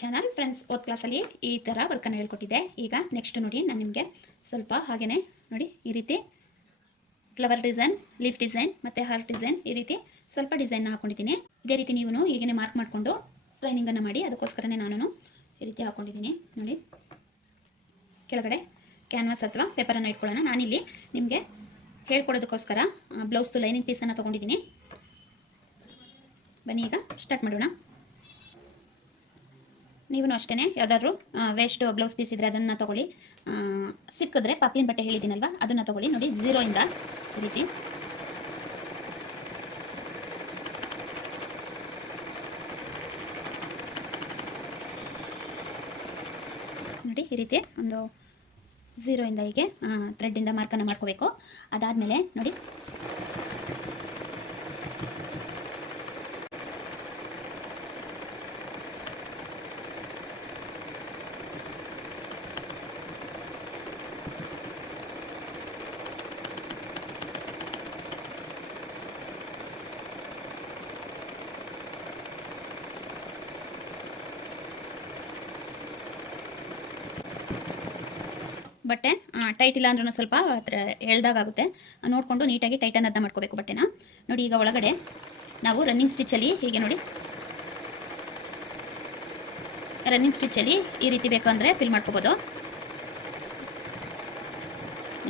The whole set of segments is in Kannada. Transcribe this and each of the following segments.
Channel friends. ಓದ್ ಕ್ಲಾಸಲ್ಲಿ ಈ ಥರ ವರ್ಕನ್ನು ಹೇಳ್ಕೊಟ್ಟಿದ್ದೆ. ಈಗ ನೆಕ್ಸ್ಟ್ ನೋಡಿ, ನಾನು ನಿಮಗೆ ಸ್ವಲ್ಪ ಹಾಗೆಯೇ ನೋಡಿ ಈ ರೀತಿ ಫ್ಲವರ್ ಡಿಸೈನ್, ಲೀಫ್ ಡಿಸೈನ್ ಮತ್ತು ಹಾರ್ಟ್ ಡಿಸೈನ್, ಈ ರೀತಿ ಸ್ವಲ್ಪ ಡಿಸೈನ್ನ ಹಾಕೊಂಡಿದ್ದೀನಿ. ಇದೇ ರೀತಿ ನೀವು ಹೀಗೆ ಮಾರ್ಕ್ ಮಾಡಿಕೊಂಡು ಟ್ರೈನಿಂಗನ್ನು ಮಾಡಿ, ಅದಕ್ಕೋಸ್ಕರನೇ ನಾನು ಈ ರೀತಿ ಹಾಕೊಂಡಿದ್ದೀನಿ. ನೋಡಿ, ಕೆಳಗಡೆ ಕ್ಯಾನ್ವಾಸ್ ಅಥವಾ ಪೇಪರನ್ನು ಇಟ್ಕೊಳ್ಳೋಣ. ನಾನಿಲ್ಲಿ ನಿಮಗೆ ಹೇಳ್ಕೊಡೋದಕ್ಕೋಸ್ಕರ ಬ್ಲೌಸ್ದು ಲೈನಿಂಗ್ ಪೀಸನ್ನು ತೊಗೊಂಡಿದ್ದೀನಿ. ಬನ್ನಿ ಈಗ ಸ್ಟಾರ್ಟ್ ಮಾಡೋಣ. ನೀವು ಅಷ್ಟೇ ಯಾವುದಾದ್ರೂ ವೇಸ್ಟ್ ಬ್ಲೌಸ್ ಪೀಸ್ ಇದ್ದರೆ ಅದನ್ನು ತೊಗೊಳ್ಳಿ. ಸಿಕ್ಕಿದ್ರೆ ಪಾಪ್ಲಿನ್ ಬಟ್ಟೆ ಹೇಳಿದ್ದೀನಲ್ವ, ಅದನ್ನು ತೊಗೊಳ್ಳಿ. ನೋಡಿ, 0 ಇಂದ ಈ ರೀತಿ ನೋಡಿ, ಈ ರೀತಿ ಒಂದು 0 ಇಂದ ಹೀಗೆ ಥ್ರೆಡ್ಡಿಂದ ಮಾರ್ಕನ್ನು ಮಾಡ್ಕೋಬೇಕು. ಅದಾದಮೇಲೆ ನೋಡಿ, ಬಟ್ಟೆ ಟೈಟ್ ಇಲ್ಲ ಅಂದ್ರೂ ಸ್ವಲ್ಪ ಎಳ್ದಾಗುತ್ತೆ. ನೋಡಿಕೊಂಡು ನೀಟಾಗಿ ಟೈಟನ್ ಅದನ್ನ ಮಾಡ್ಕೋಬೇಕು ಬಟ್ಟೆನ. ನೋಡಿ, ಈಗ ಒಳಗಡೆ ನಾವು ರನ್ನಿಂಗ್ ಸ್ಟಿಚ್ಚಲ್ಲಿ ಹೀಗೆ ನೋಡಿ, ರನ್ನಿಂಗ್ ಸ್ಟಿಚ್ಚಲ್ಲಿ ಈ ರೀತಿ ಬೇಕಂದರೆ ಫಿಲ್ ಮಾಡ್ಕೋಬೋದು.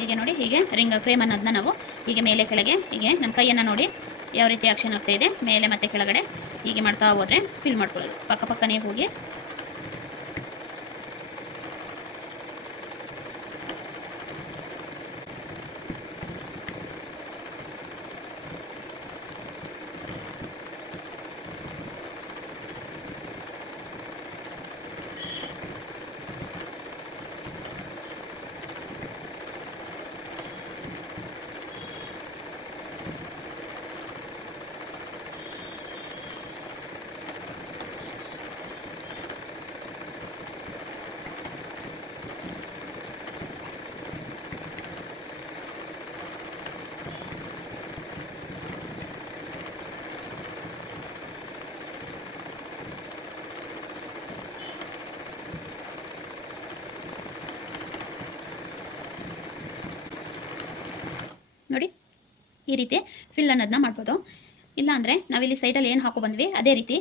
ಹೀಗೆ ನೋಡಿ, ಹೀಗೆ ರಿಂಗ್ ಫ್ರೇಮ್ ಅನ್ನೋದನ್ನ ನಾವು ಹೀಗೆ ಮೇಲೆ ಕೆಳಗೆ ಹೀಗೆ ನಮ್ಮ ಕೈಯನ್ನು ನೋಡಿ ಯಾವ ರೀತಿ ಆಕ್ಷನ್ ಆಗ್ತಾ ಇದೆ, ಮೇಲೆ ಮತ್ತು ಕೆಳಗಡೆ ಹೀಗೆ ಮಾಡ್ತಾ ಹೋದರೆ ಫಿಲ್ ಮಾಡ್ಕೊಳ್ಳೋದು. ಪಕ್ಕನೇ ಹೋಗಿ ನೋಡಿ, ಈ ರೀತಿ ಫಿಲ್ ಅನ್ನೋದನ್ನ ಮಾಡ್ಬೋದು. ಇಲ್ಲ ಅಂದರೆ ನಾವಿಲ್ಲಿ ಸೈಡಲ್ಲಿ ಏನು ಹಾಕೋ ಬಂದ್ವಿ ಅದೇ ರೀತಿ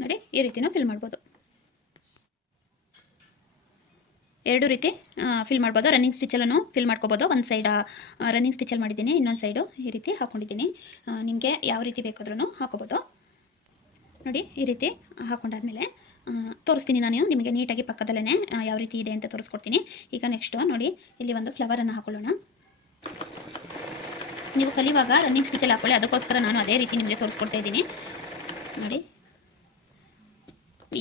ನೋಡಿ ಈ ರೀತಿನೂ ಫಿಲ್ ಮಾಡ್ಬೋದು. ಎರಡು ರೀತಿ ಫಿಲ್ ಮಾಡ್ಬೋದು. ರನ್ನಿಂಗ್ ಸ್ಟಿಚಲ್ಲೂ ಫಿಲ್ ಮಾಡ್ಕೋಬೋದು. ಒಂದು ಸೈಡ್ ರನ್ನಿಂಗ್ ಸ್ಟಿಚಲ್ಲಿ ಮಾಡಿದ್ದೀನಿ, ಇನ್ನೊಂದು ಸೈಡು ಈ ರೀತಿ ಹಾಕ್ಕೊಂಡಿದ್ದೀನಿ. ನಿಮಗೆ ಯಾವ ರೀತಿ ಬೇಕಾದ್ರೂ ಹಾಕೋಬೋದು. ನೋಡಿ, ಈ ರೀತಿ ಹಾಕೊಂಡಾದ್ಮೇಲೆ ತೋರಿಸ್ತೀನಿ ನಾನು ನಿಮಗೆ ನೀಟಾಗಿ ಪಕ್ಕದಲ್ಲೇ ಯಾವ ರೀತಿ ಇದೆ ಅಂತ ತೋರಿಸ್ಕೊಡ್ತೀನಿ. ಈಗ ನೆಕ್ಸ್ಟು ನೋಡಿ, ಇಲ್ಲಿ ಒಂದು ಫ್ಲವರನ್ನು ಹಾಕೊಳ್ಳೋಣ. ನೀವು ಕಲಿಯುವಾಗ ರನ್ನಿಂಗ್ ಸ್ಟಿಚಲ್ಲಿ ಹಾಕೊಳ್ಳಿ, ಅದಕ್ಕೋಸ್ಕರ ನಾನು ಅದೇ ರೀತಿ ನಿಮಗೆ ತೋರಿಸ್ಕೊಡ್ತಾ ಇದ್ದೀನಿ. ನೋಡಿ,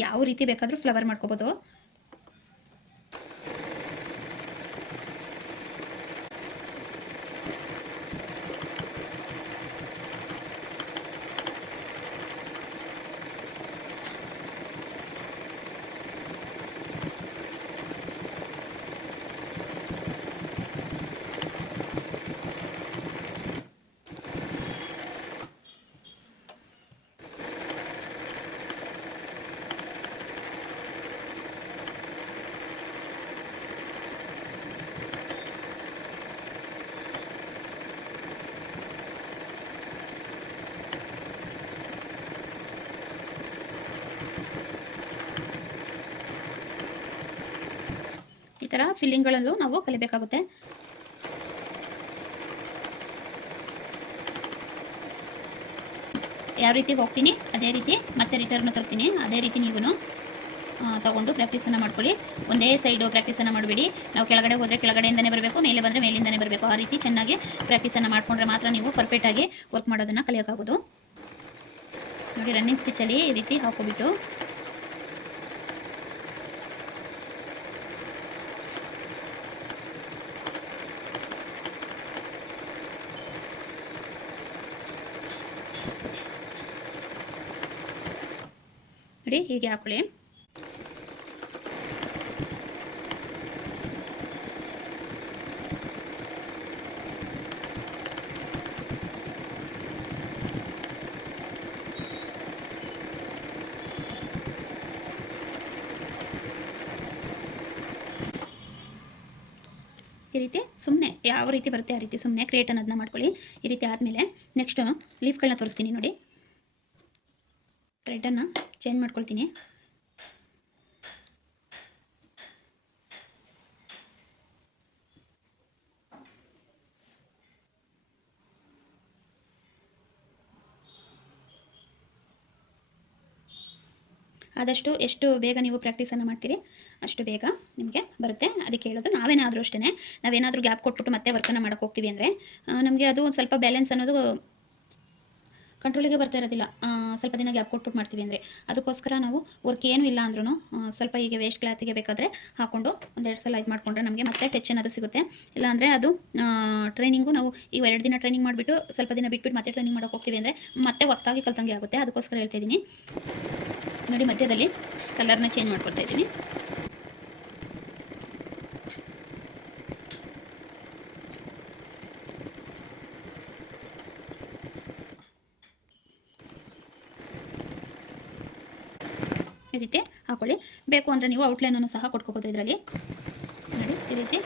ಯಾವ ರೀತಿ ಬೇಕಾದರೂ ಫ್ಲವರ್ ಮಾಡ್ಕೋಬೋದು. ಈ ಥರ ಫಿಲ್ಲಿಂಗ್ಗಳಲ್ಲೂ ನಾವು ಕಲಿಬೇಕಾಗುತ್ತೆ. ಯಾವ ರೀತಿ ಹೋಗ್ತೀನಿ ಅದೇ ರೀತಿ ಮತ್ತೆ ರಿಟರ್ನ್ ತರ್ತೀನಿ. ಅದೇ ರೀತಿ ನೀವು ತಗೊಂಡು ಪ್ರಾಕ್ಟೀಸನ್ನು ಮಾಡ್ಕೊಳ್ಳಿ. ಒಂದೇ ಸೈಡು ಪ್ರಾಕ್ಟೀಸನ್ನು ಮಾಡಬೇಡಿ. ನಾವು ಕೆಳಗಡೆ ಹೋದರೆ ಕೆಳಗಡೆಯಿಂದನೇ ಬರಬೇಕು, ಮೇಲೆ ಬಂದರೆ ಮೇಲಿಂದನೇ ಬರಬೇಕು. ಆ ರೀತಿ ಚೆನ್ನಾಗಿ ಪ್ರಾಕ್ಟೀಸನ್ನು ಮಾಡಿಕೊಂಡ್ರೆ ಮಾತ್ರ ನೀವು ಪರ್ಫೆಕ್ಟಾಗಿ ವರ್ಕ್ ಮಾಡೋದನ್ನು ಕಲಿಯೋಕ್ಕಾಗೋದು. ನೋಡಿ ರನ್ನಿಂಗ್ ಸ್ಟಿಚ್ಚಲ್ಲಿ ಈ ರೀತಿ ಹಾಕೋಬಿಟ್ಟು ನೋಡಿ ಹೀಗೆ ಹಾಕೊಳ್ಳಿ. ಈ ರೀತಿ ಸುಮ್ಮನೆ ಯಾವ ರೀತಿ ಬರುತ್ತೆ ಆ ರೀತಿ ಸುಮ್ಮನೆ ಕ್ರಿಯೇಟ್ ಅನ್ನೋದನ್ನ ಮಾಡ್ಕೊಳ್ಳಿ. ಈ ರೀತಿ ಆದಮೇಲೆ ನೆಕ್ಸ್ಟು ಲೀಫ್ಗಳನ್ನ ತೋರಿಸ್ತೀನಿ ನೋಡಿ. ಥ್ರೆಡನ್ನು ಚೇಂಜ್ ಮಾಡ್ಕೊಳ್ತೀನಿ. ಆದಷ್ಟು ಎಷ್ಟು ಬೇಗ ನೀವು ಪ್ರಾಕ್ಟೀಸನ್ನು ಮಾಡ್ತೀರಿ ಅಷ್ಟು ಬೇಗ ನಿಮಗೆ ಬರುತ್ತೆ. ಅದಕ್ಕೆ ಹೇಳೋದು ನಾವೇನಾದರೂ ಅಷ್ಟೇ, ನಾವೇನಾದರೂ ಗ್ಯಾಪ್ ಕೊಟ್ಬಿಟ್ಟು ಮತ್ತೆ ವರ್ಕನ್ನು ಮಾಡೋಕ್ಕೆ ಹೋಗ್ತೀವಿ ಅಂದರೆ ನಮಗೆ ಅದು ಒಂದು ಸ್ವಲ್ಪ ಬ್ಯಾಲೆನ್ಸ್ ಅನ್ನೋದು ಕಂಟ್ರೋಲಿಗೆ ಬರ್ತಾ ಇರೋದಿಲ್ಲ. ಸ್ವಲ್ಪ ದಿನ ಗ್ಯಾಪ್ ಕೊಟ್ಬಿಟ್ಟು ಮಾಡ್ತೀವಿ ಅಂದರೆ ಅದಕ್ಕೋಸ್ಕರ ನಾವು ವರ್ಕ್ ಏನೂ ಇಲ್ಲ ಅಂದ್ರೂ ಸ್ವಲ್ಪ ಹೀಗೆ ವೇಸ್ಟ್ ಕ್ಲಾತಿಗೆ ಬೇಕಾದರೆ ಹಾಕ್ಕೊಂಡು ಒಂದೆರಡು ಸಲ ಇದು ಮಾಡಿಕೊಂಡ್ರೆ ನಮಗೆ ಮತ್ತೆ ಟಚ್ ಅನ್ನೋದು ಸಿಗುತ್ತೆ. ಇಲ್ಲಾಂದರೆ ಅದು ಟ್ರೈನಿಂಗು ನಾವು ಈಗ 2 ದಿನ ಟ್ರೈನಿಂಗ್ ಮಾಡಿಬಿಟ್ಟು ಸ್ವಲ್ಪ ದಿನ ಬಿಟ್ಬಿಟ್ಟು ಮತ್ತೆ ಟ್ರೈನಿಂಗ್ ಮಾಡೋಕ್ಕೆ ಹೋಗ್ತೀವಿ ಅಂದರೆ ಮತ್ತೆ ಹೊಸದಾಗಿ ಕಲ್ತಂಗೆ ಆಗುತ್ತೆ. ಅದಕ್ಕೋಸ್ಕರ ಹೇಳ್ತಾ ಇದ್ದೀನಿ ನೋಡಿ. ಮಧ್ಯದಲ್ಲಿ ಕಲರ್ನ ಚೇಂಜ್ ಮಾಡ್ಕೊಳ್ತಾ ಇದ್ದೀನಿ. ಈ ರೀತಿ ಹಾಕೊಳ್ಳಿ. ಬೇಕು ಅಂದರೆ ನೀವು ಔಟ್ಲೈನನ್ನು ಸಹ ಕೊಟ್ಕೋಬೋದು ಇದರಲ್ಲಿ ನೋಡಿ. ಈ ರೀತಿ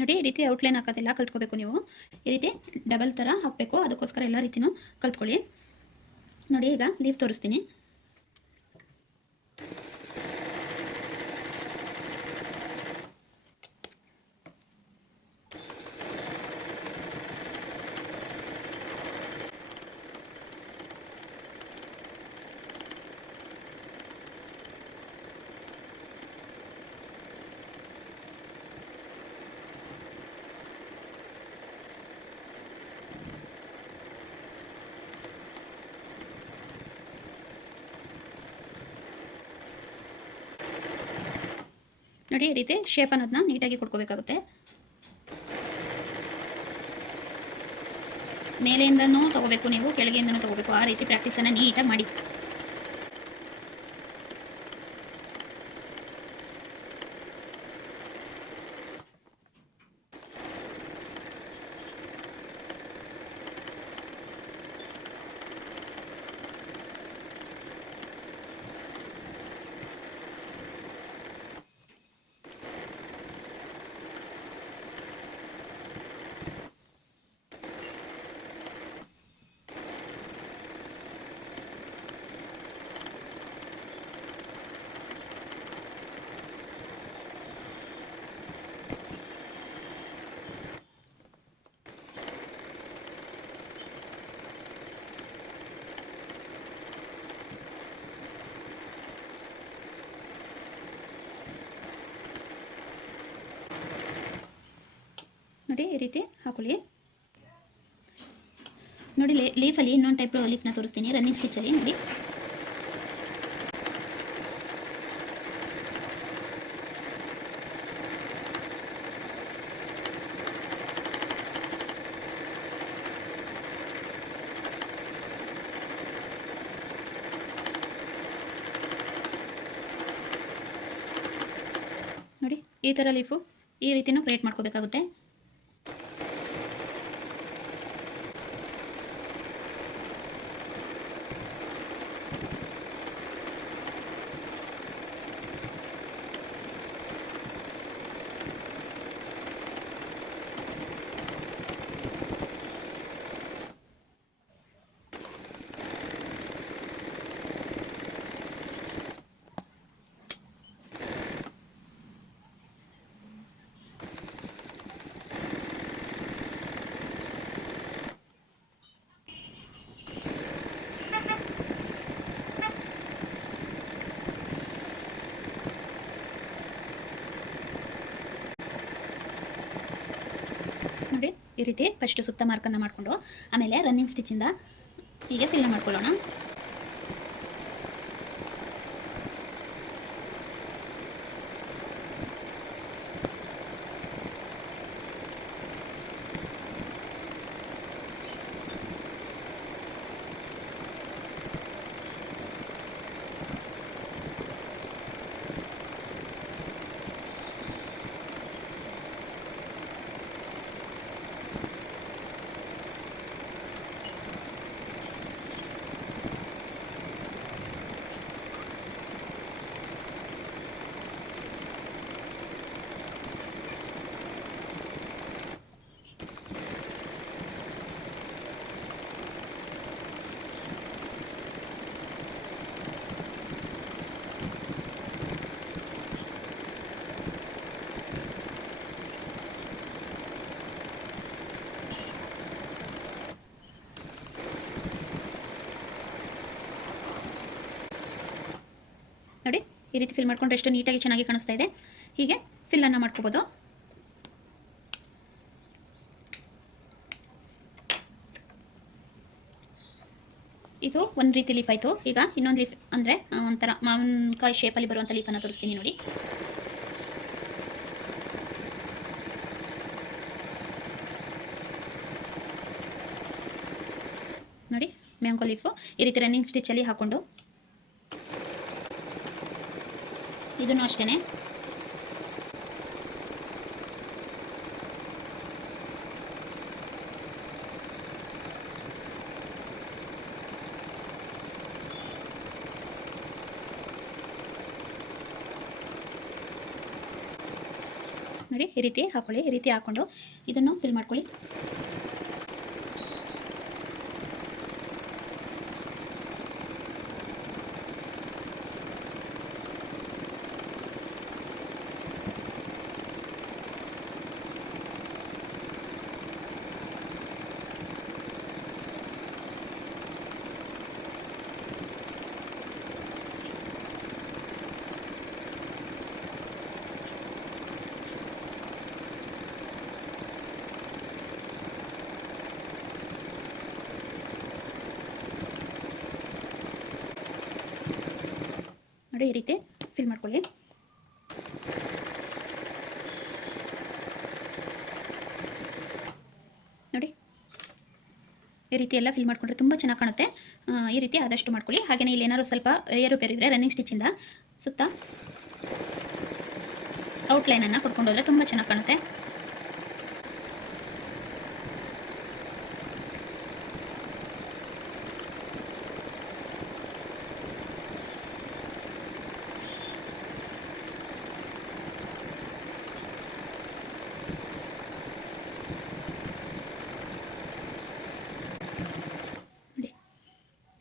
ನೋಡಿ. ಈ ರೀತಿ ಔಟ್ಲೈನ್ ಹಾಕೋದೆಲ್ಲ ಕಲ್ತ್ಕೋಬೇಕು ನೀವು. ಈ ರೀತಿ ಡಬಲ್ ಥರ ಹಾಕಬೇಕು. ಅದಕ್ಕೋಸ್ಕರ ಎಲ್ಲ ರೀತಿಯೂ ಕಲ್ತ್ಕೊಳ್ಳಿ ನೋಡಿ. ಈಗ ಲೀಫ್ ತೋರಿಸ್ತೀನಿ. ನೋಡಿ ಈ ರೀತಿ ಶೇಪ್ ಅನ್ನೋದನ್ನ ನೀಟಾಗಿ ಕೊಡ್ಕೋಬೇಕಾಗುತ್ತೆ. ಮೇಲೆಯಿಂದನೂ ತಗೋಬೇಕು ನೀವು, ಕೆಳಗೆಯಿಂದನೂ ತಗೋಬೇಕು. ಆ ರೀತಿ ಪ್ರಾಕ್ಟೀಸನ್ನು ನೀಟಾಗಿ ಮಾಡಿ. ನೋಡಿ ಈ ರೀತಿ ಹಾಕೊಳ್ಳಿ. ನೋಡಿ ಲೀಫಲ್ಲಿ ಇನ್ನೊಂದು ಟೈಪ್ ಲೀಫ್ನ ತೋರಿಸ್ತೀನಿ ರನ್ನಿಂಗ್ ಸ್ಟಿಚ್ಚಲ್ಲಿ ನೋಡಿ. ನೋಡಿ ಈ ಥರ ಲೀಫು ಈ ರೀತಿನೂ ಕ್ರಿಯೇಟ್ ಮಾಡ್ಕೋಬೇಕಾಗುತ್ತೆ. ಈ ರೀತಿ ಫಸ್ಟು ಸುತ್ತ ಮಾರ್ಕನ್ನು ಮಾಡಿಕೊಂಡು ಆಮೇಲೆ ರನ್ನಿಂಗ್ ಸ್ಟಿಚ್ಚಿಂದ ಹೀಗೆ ಫಿಲ್ ಮಾಡ್ಕೊಳ್ಳೋಣ. ನೋಡಿ ಈ ರೀತಿ ಫಿಲ್ ಮಾಡ್ಕೊಂಡ್ರೆ ಎಷ್ಟು ನೀಟಾಗಿ ಚೆನ್ನಾಗಿ ಕಾಣಿಸ್ತಾ ಇದೆ. ಹೀಗೆ ಫಿಲ್ಲನ್ನು ಮಾಡ್ಕೋಬೋದು. ಇದು ಒಂದು ರೀತಿ ಲೀಫ್ ಆಯಿತು. ಈಗ ಇನ್ನೊಂದು ಲೀಫ್ ಅಂದರೆ ಒಂಥರ ಮಾವಿನಕಾಯಿ ಶೇಪಲ್ಲಿ ಬರುವಂಥ ಲೀಫನ್ನು ತೋರಿಸ್ತೀನಿ ನೋಡಿ. ನೋಡಿ ಮ್ಯಾಂಗೋ ಲೀಫು ಈ ರೀತಿ ರನ್ನಿಂಗ್ ಸ್ಟಿಚ್ಚಲ್ಲಿ ಹಾಕ್ಕೊಂಡು ಇದನ್ನು ಅಷ್ಟೇ ನೋಡಿ ಈ ರೀತಿ ಹಾಕೊಳ್ಳಿ. ಈ ರೀತಿ ಹಾಕ್ಕೊಂಡು ಇದನ್ನು ಫಿಲ್ ಮಾಡ್ಕೊಳ್ಳಿ. ನೋಡಿ ಈ ರೀತಿ ಫಿಲ್ ಮಾಡ್ಕೊಳ್ಳಿ. ನೋಡಿ ಈ ರೀತಿ ಎಲ್ಲ ಫಿಲ್ ಮಾಡ್ಕೊಂಡ್ರೆ ತುಂಬ ಚೆನ್ನಾಗಿ ಕಾಣುತ್ತೆ. ಈ ರೀತಿ ಆದಷ್ಟು ಮಾಡ್ಕೊಳ್ಳಿ. ಹಾಗೆಯೇ ಇಲ್ಲಿ ಏನಾದ್ರು ಸ್ವಲ್ಪ ಏರುಪೇರು ಇದ್ದರೆ ರನ್ನಿಂಗ್ ಸ್ಟಿಚ್ಚಿಂದ ಸುತ್ತ ಔಟ್ಲೈನನ್ನು ಕೊಡ್ಕೊಂಡು ಹೋದರೆ ತುಂಬ ಚೆನ್ನಾಗಿ ಕಾಣುತ್ತೆ.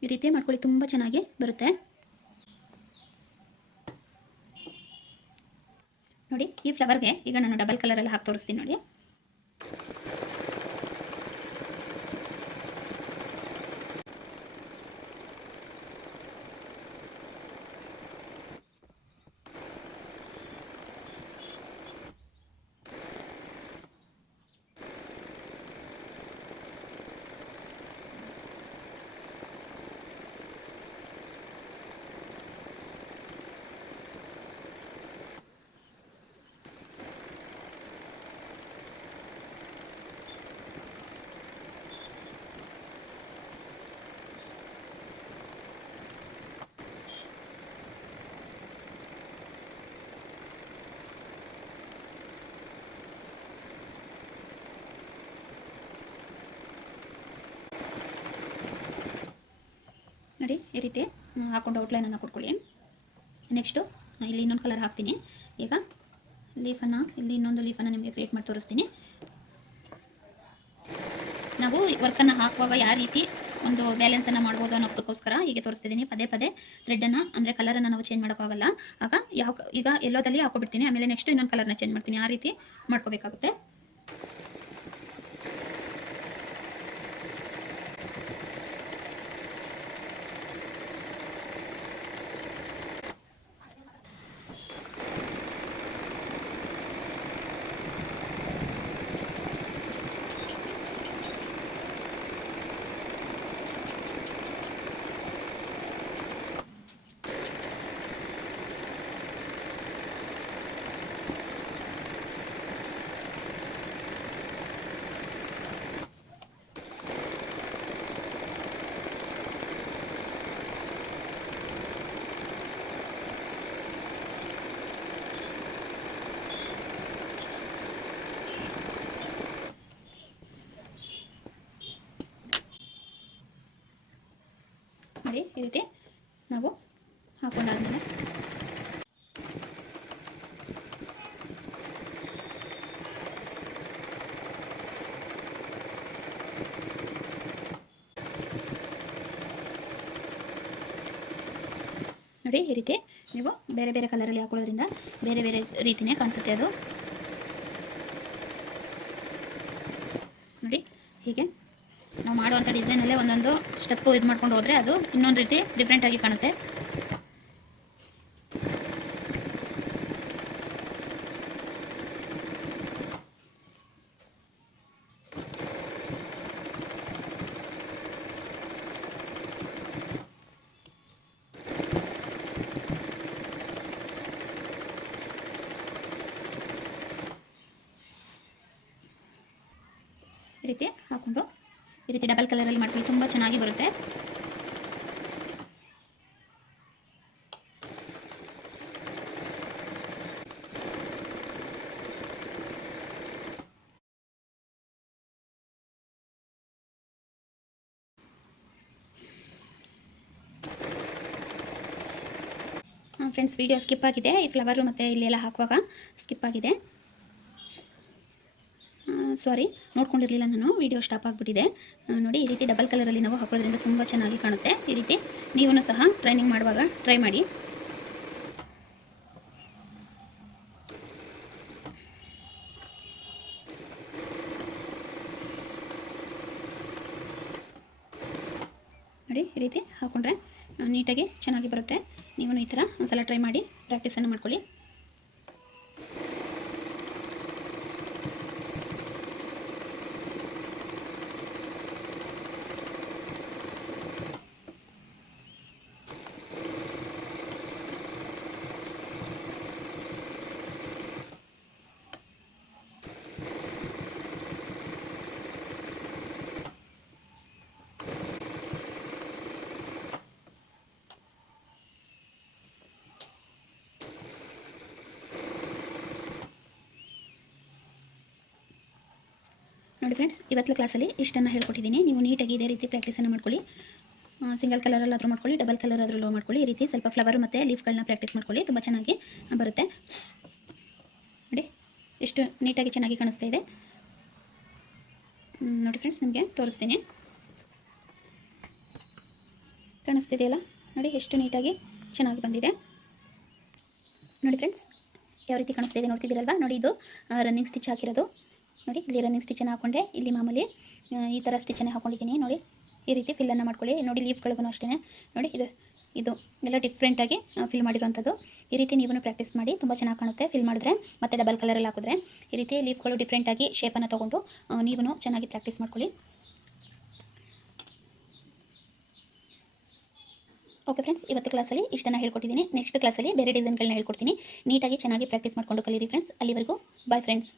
ಈ ರೀತಿ ಮಾಡ್ಕೊಳ್ಳಿ, ತುಂಬ ಚೆನ್ನಾಗಿ ಬರುತ್ತೆ. ನೋಡಿ ಈ ಫ್ಲವರ್ಗೆ ಈಗ ನಾನು ಡಬಲ್ ಕಲರ್ ಎಲ್ಲ ಹಾಕಿ ತೋರಿಸ್ತೀನಿ ನೋಡಿ. ನೋಡಿ ಈ ರೀತಿ ಹಾಕೊಂಡು ಔಟ್ಲೈನನ್ನು ಕೊಟ್ಕೊಳ್ಳಿ. ನೆಕ್ಸ್ಟು ಇಲ್ಲಿ ಇನ್ನೊಂದು ಕಲರ್ ಹಾಕ್ತೀನಿ. ಈಗ ಲೀಫನ್ನು ಇಲ್ಲಿ ಇನ್ನೊಂದು ಲೀಫನ್ನು ನಿಮಗೆ ಕ್ರಿಯೇಟ್ ಮಾಡಿ ತೋರಿಸ್ತೀನಿ. ನಾವು ವರ್ಕನ್ನು ಹಾಕುವಾಗ ಯಾವ ರೀತಿ ಒಂದು ಬ್ಯಾಲೆನ್ಸನ್ನು ಮಾಡ್ಬೋದು ಅನ್ನೋದಕ್ಕೋಸ್ಕರ ಹೀಗೆ ತೋರಿಸ್ತಿದ್ದೀನಿ. ಪದೇ ಪದೇ ಥ್ರೆಡ್ಡನ್ನು ಅಂದರೆ ಕಲರನ್ನು ನಾವು ಚೇಂಜ್ ಮಾಡೋಕ್ಕಾಗಲ್ಲ. ಆಗ ಈಗ ಎಲ್ಲೋದಲ್ಲಿ ಹಾಕೋಬಿಡ್ತೀನಿ, ಆಮೇಲೆ ನೆಕ್ಸ್ಟ್ ಇನ್ನೊಂದು ಕಲರ್ನ ಚೇಂಜ್ ಮಾಡ್ತೀನಿ. ಆ ರೀತಿ ಮಾಡ್ಕೋಬೇಕಾಗುತ್ತೆ. ಹಾಕೊಂಡಾದ್ಮೇಲೆ ನೋಡಿ ಈ ರೀತಿ ನೀವು ಬೇರೆ ಬೇರೆ ಕಲರಲ್ಲಿ ಹಾಕೊಳ್ಳೋದ್ರಿಂದ ಬೇರೆ ಬೇರೆ ರೀತಿಯೇ ಕಾಣಿಸುತ್ತೆ ಅದು. ನೋಡಿ ಹೀಗೆ ನಾವು ಮಾಡುವಂಥ ಡಿಸೈನಲ್ಲೇ ಒಂದೊಂದು ಸ್ಟೆಪ್ಪು ಇದು ಮಾಡ್ಕೊಂಡು ಹೋದರೆ ಅದು ಇನ್ನೊಂದು ರೀತಿ ಡಿಫ್ರೆಂಟಾಗಿ ಕಾಣುತ್ತೆ. ಈ ರೀತಿ ಹಾಕ್ಕೊಂಡು ಈ ರೀತಿ ಡಬಲ್ ಕಲರಲ್ಲಿ ಮಾಡ್ತೀವಿ, ತುಂಬ ಚೆನ್ನಾಗಿ ಬರುತ್ತೆ. ಫ್ರೆಂಡ್ಸ್, ವಿಡಿಯೋ ಸ್ಕಿಪ್ ಆಗಿದೆ. ಈ ಫ್ಲವರು ಮತ್ತು ಇಲ್ಲೆಲ್ಲ ಹಾಕುವಾಗ ಸ್ಕಿಪ್ ಆಗಿದೆ, ಸಾರಿ, ನೋಡ್ಕೊಂಡಿರಲಿಲ್ಲ ನಾನು. ವಿಡಿಯೋ ಸ್ಟಾಪ್ ಆಗಿಬಿಟ್ಟಿದೆ. ನೋಡಿ ಈ ರೀತಿ ಡಬಲ್ ಕಲರಲ್ಲಿ ನಾವು ಹಾಕೊಳ್ಳೋದ್ರಿಂದ ತುಂಬ ಚೆನ್ನಾಗಿ ಕಾಣುತ್ತೆ. ಈ ರೀತಿ ನೀವು ಸಹ ಟ್ರೈನಿಂಗ್ ಮಾಡುವಾಗ ಟ್ರೈ ಮಾಡಿ. ನೋಡಿ ಈ ರೀತಿ ಹಾಕೊಂಡ್ರೆ ನೀಟಾಗಿ ಚೆನ್ನಾಗಿ ಬರುತ್ತೆ. ನೀವು ಈ ಥರ ಒಂದ್ಸಲ ಟ್ರೈ ಮಾಡಿ ಪ್ರಾಕ್ಟೀಸನ್ನು ಮಾಡ್ಕೊಳ್ಳಿ. ನೋಡಿ ಫ್ರೆಂಡ್ಸ್, ಇವತ್ತಿನ ಕ್ಲಾಸಲ್ಲಿ ಇಷ್ಟನ್ನು ಹೇಳ್ಕೊಟ್ಟಿದ್ದೀನಿ. ನೀವು ನೀಟಾಗಿ ಇದೇ ರೀತಿ ಪ್ರಾಕ್ಟೀಸನ್ನು ಮಾಡ್ಕೊಳ್ಳಿ. ಸಿಂಗಲ್ ಕಲರಲ್ಲಾದರೂ ಮಾಡ್ಕೊಳ್ಳಿ, ಡಬಲ್ ಕಲರ್ ಅದರಲ್ಲೂ ಮಾಡ್ಕೊಳ್ಳಿ. ಈ ರೀತಿ ಸ್ವಲ್ಪ ಫ್ಲವರ್ ಮತ್ತು ಲೀಫ್ಗಳನ್ನ ಪ್ರಾಕ್ಟೀಸ್ ಮಾಡ್ಕೊಳ್ಳಿ, ತುಂಬ ಚೆನ್ನಾಗಿ ಬರುತ್ತೆ. ನೋಡಿ ಎಷ್ಟು ನೀಟಾಗಿ ಚೆನ್ನಾಗಿ ಕಾಣಿಸ್ತಾ ಇದೆ. ನೋಡಿ ಫ್ರೆಂಡ್ಸ್, ನಿಮಗೆ ತೋರಿಸ್ತೀನಿ. ಕಾಣಿಸ್ತಿದೆಯಲ್ಲ, ನೋಡಿ ಎಷ್ಟು ನೀಟಾಗಿ ಚೆನ್ನಾಗಿ ಬಂದಿದೆ. ನೋಡಿ ಫ್ರೆಂಡ್ಸ್, ಯಾವ ರೀತಿ ಕಾಣಿಸ್ತಾ ಇದೆ ನೋಡ್ತಿದ್ದೀರಲ್ವಾ. ನೋಡಿ ಇದು ರನ್ನಿಂಗ್ ಸ್ಟಿಚ್ ಹಾಕಿರೋದು. ನೋಡಿ ಇಲ್ಲಿ ರನ್ನಿಂಗ್ ಸ್ಟಿಚನ್ನು ಹಾಕ್ಕೊಂಡೆ, ಇಲ್ಲಿ ಮಾಮೂಲಿ ಈ ಥರ ಸ್ಟಿಚನ್ನೇ ಹಾಕ್ಕೊಂಡಿದ್ದೀನಿ. ನೋಡಿ ಈ ರೀತಿ ಫಿಲ್ಲನ್ನು ಮಾಡ್ಕೊಳ್ಳಿ. ನೋಡಿ ಲೀಫ್ಗಳಿಗೂ ಅಷ್ಟೇ ನೋಡಿ ಇದು ಎಲ್ಲ ಡಿಫ್ರೆಂಟಾಗಿ ಫಿಲ್ ಮಾಡಿರುವಂಥದ್ದು. ಈ ರೀತಿ ನೀವು ಪ್ರಾಕ್ಟೀಸ್ ಮಾಡಿ, ತುಂಬ ಚೆನ್ನಾಗಿ ಕಾಣುತ್ತೆ. ಫಿಲ್ ಮಾಡಿದ್ರೆ ಮತ್ತು ಡಬಲ್ ಕಲರಲ್ಲಿ ಹಾಕಿದ್ರೆ ಈ ರೀತಿ ಲೀಫ್ಗಳು ಡಿಫ್ರೆಂಟಾಗಿ ಶೇಪನ್ನು ತೊಗೊಂಡು ನೀವು ಚೆನ್ನಾಗಿ ಪ್ರಾಕ್ಟೀಸ್ ಮಾಡ್ಕೊಳ್ಳಿ. ಓಕೆ ಫ್ರೆಂಡ್ಸ್, ಇವತ್ತು ಕ್ಲಾಸಲ್ಲಿ ಇಷ್ಟನ್ನು ಹೇಳ್ಕೊಟ್ಟಿದ್ದೀನಿ. ನೆಕ್ಸ್ಟ್ ಕ್ಲಾಸಲ್ಲಿ ಬೇರೆ ಡಿಸೈನ್ಗಳನ್ನ ಹೇಳ್ಕೊಡ್ತೀನಿ. ನೀಟಾಗಿ ಚೆನ್ನಾಗಿ ಪ್ರಾಕ್ಟೀಸ್ ಮಾಡಿಕೊಂಡು ಕಲೀರಿ ಫ್ರೆಂಡ್ಸ್. ಅಲ್ಲಿವರೆಗೂ ಬಾಯ್ ಫ್ರೆಂಡ್ಸ್.